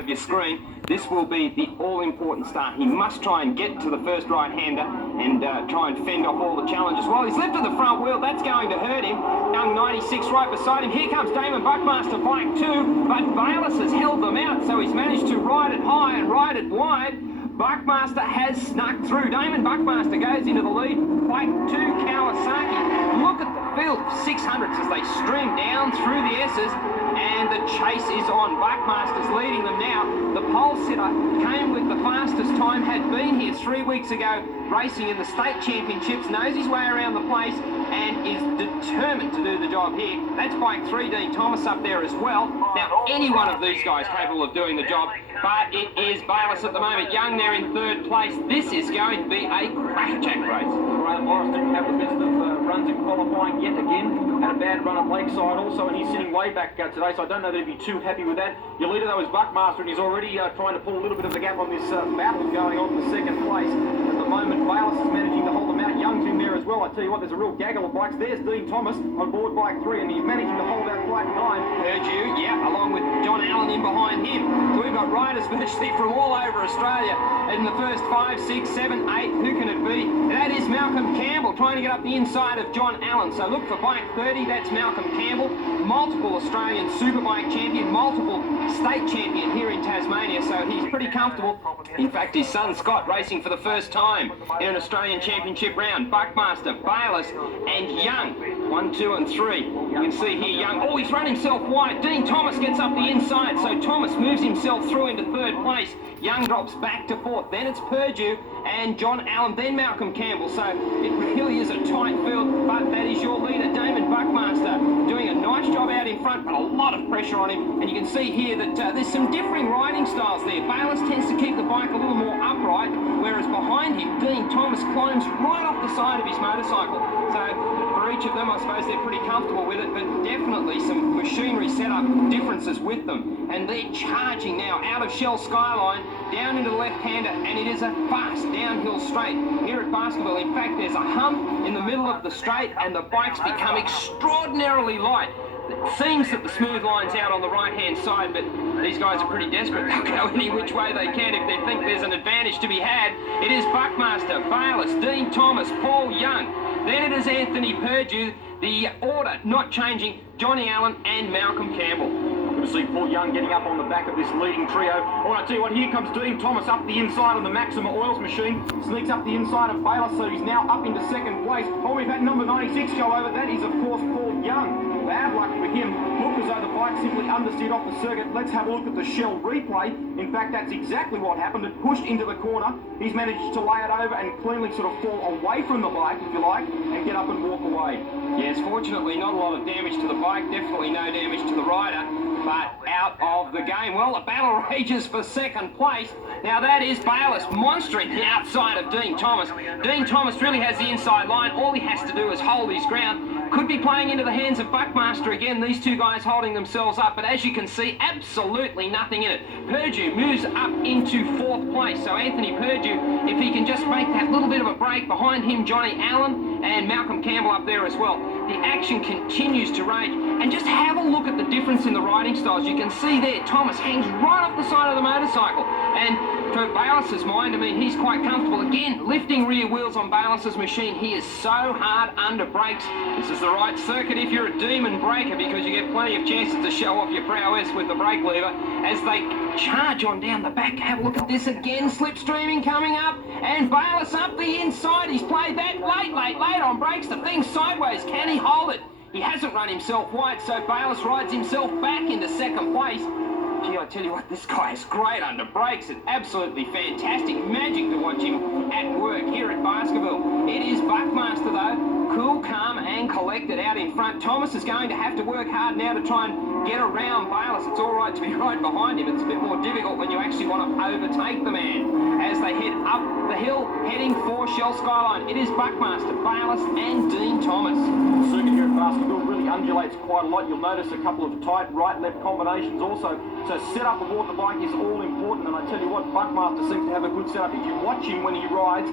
of your screen, this will be the all-important start. He must try and get to the first right-hander and try and fend off all the challenges. Well, he's lifted the front wheel. That's going to hurt him. Young 96 right beside him. Here comes Damon Buckmaster bike 2, but Bayliss has held them out, so he's managed to ride it high and ride it wide. Buckmaster has snuck through. Damon Buckmaster goes into the lead. Bike 2, Kawasaki. Look at the field of 600s as they stream down through the S's, and the chase is on. Buckmaster's leading them now. The pole sitter came with the fastest time, had been here 3 weeks ago racing in the state championships, knows his way around the place and is determined to do the job here. That's bike 3, Dean Thomas up there as well. Now, any one of these guys capable of doing the job, but it is Bayliss at the moment. Young there in 3rd place. This is going to be a crackerjack race. Graham Morris didn't have the best of runs in qualifying yet again. Had a bad run at Lakeside also, and he's sitting way back today, so I don't know that he'd be too happy with that. Your leader, though, is Buckmaster, and he's already trying to pull a little bit of the gap on this battle going on in the 2nd place. At the moment, Bayliss is managing to hold them out. Young's in there as well. I tell you what, there's a real gaggle of bikes. There's Dean Thomas on board bike 3, and he's managing to hold out bike 9. Heard you, yeah, along with John Allen in behind him. So we've got riders virtually from all over Australia in the first 5, 6, 7, 8. Who can it be? That is Malcolm Campbell trying to get up the inside of John Allen. So look for bike 30. That's Malcolm Campbell, multiple Australian Superbike champion, multiple state champion here in Tasmania. So he's pretty comfortable. In fact, his son Scott racing for the first time in an Australian Championship round. Buckmaster, Bayliss, and Young. 1, 2, and 3. You can see here Young. Oh, he's run himself wide. Dean Thomas gets up the inside, so Thomas moves himself through into 3rd place. Young drops back to 4th. Then it's Purdue and John Allen, then Malcolm Campbell. So it really is a tight field, but that is your leader, Damon Buckmaster, doing a nice job out in front, but a lot of pressure on him. And you can see here that there's some differing riding styles there. Bayliss tends to keep the bike a little more upright, whereas behind him, Dean Thomas climbs right off the side of his motorcycle. So for each of them, I suppose they're pretty comfortable with it, but definitely some machinery setup differences with them. And they're charging now out of Shell Skyline, down into the left-hander, and it is a fast downhill straight here at Baskerville. In fact, there's a hump in the middle of the straight, and the bikes become extraordinarily light. It seems that the smooth line's out on the right-hand side, but these guys are pretty desperate. They'll go any which way they can if they think there's an advantage to be had. It is Buckmaster, Bayliss, Dean Thomas, Paul Young. Then it is Anthony Purdue. The order not changing, Johnny Allen and Malcolm Campbell. Good to see Paul Young getting up on the back of this leading trio. All right, I tell you what, here comes Dean Thomas up the inside on the Maxima Oils machine. Sneaks up the inside of Bayliss, so he's now up into 2nd place. Oh, we've had number 96 go over. That is, of course, Paul Young. Bad luck for him. Looked as though the bike simply understeered off the circuit. Let's have a look at the Shell replay. In fact, that's exactly what happened. It pushed into the corner. He's managed to lay it over and cleanly sort of fall away from the bike, if you like, and get up and walk away. Yes, fortunately not a lot of damage to the bike, definitely no damage to the rider, but out of the game. Well, the battle rages for 2nd place. Now that is Bayliss monstering the outside of Dean Thomas. Dean Thomas really has the inside line. All he has to do is hold his ground. Could be playing into the hands of Buckmaster again, these two guys holding themselves up, but as you can see, absolutely nothing in it. Purdue moves up into 4th place, so Anthony Purdue, if he can just make that little bit of a break, behind him Johnny Allen and Malcolm Campbell up there as well. The action continues to rage, and just have a look at the difference in the riding styles. You can see there, Thomas hangs right off the side of the motorcycle, and for Bayliss's mind, I mean, he's quite comfortable. Again, lifting rear wheels on Bayliss's machine. He is so hard under brakes. This is the right circuit if you're a demon braker, because you get plenty of chances to show off your prowess with the brake lever as they charge on down the back. Have a look at this again. Slipstreaming coming up, and Bayliss up the inside. He's played that late on brakes. The thing's sideways. Can he hold it? He hasn't run himself wide, so Bayliss rides himself back into 2nd place. Gee, I tell you what, this guy is great under brakes and absolutely fantastic. Magic to watch him at work here at Baskerville. It is Buckmaster, though, cool, calm, and collected out in front. Thomas is going to have to work hard now to try and get around Bayliss. It's all right to be right behind him. It's a bit more difficult when you actually want to overtake the man. As they head up the hill, heading for Shell Skyline, it is Buckmaster, Bayliss, and Dean Thomas. The circuit here at Baskerville really undulates quite a lot. You'll notice a couple of tight right-left combinations also. So setup aboard the bike is all important, and I tell you what, Buckmaster seems to have a good setup. If you watch him when he rides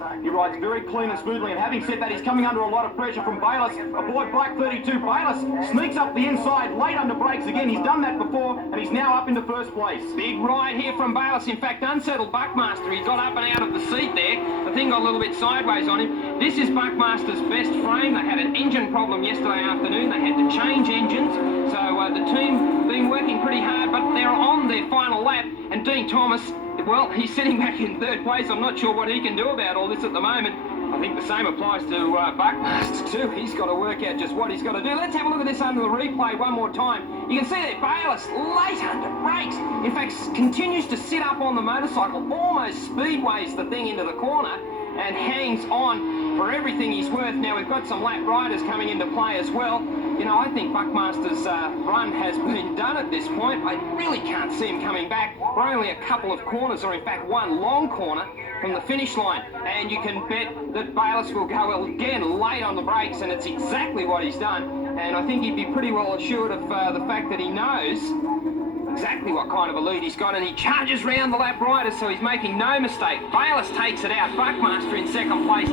very clean and smoothly, and having said that, he's coming under a lot of pressure. pressure from Bayless. Aboard Black 32, Bayless sneaks up the inside, late under brakes again. He's done that before, and he's now up into first place. Big ride here from Bayless. In fact, unsettled Buckmaster. He got up and out of the seat there. The thing got a little bit sideways on him. This is Buckmaster's best frame. They had an engine problem yesterday afternoon. They had to change engines. So the team been working pretty hard, but they're on their final lap. And Dean Thomas, well, he's sitting back in third place. I'm not sure what he can do about all this at the moment. I think the same applies to Buckmaster too. He's got to work out just what he's got to do. Let's have a look at this under the replay one more time. You can see that Bayless late under brakes. In fact, continues to sit up on the motorcycle, almost speedways the thing into the corner and hangs on for everything he's worth. Now we've got some lap riders coming into play as well. You know, I think Buckmaster's run has been done at this point. I really can't see him coming back. We're only a couple of corners, or in fact one long corner from the finish line, and you can bet that Bayless will go again late on the brakes, and it's exactly what he's done. And I think he'd be pretty well assured of the fact that he knows exactly what kind of a lead he's got, and he charges round the lap riders, so he's making no mistake. Bayless takes it out. Buckmaster in second place.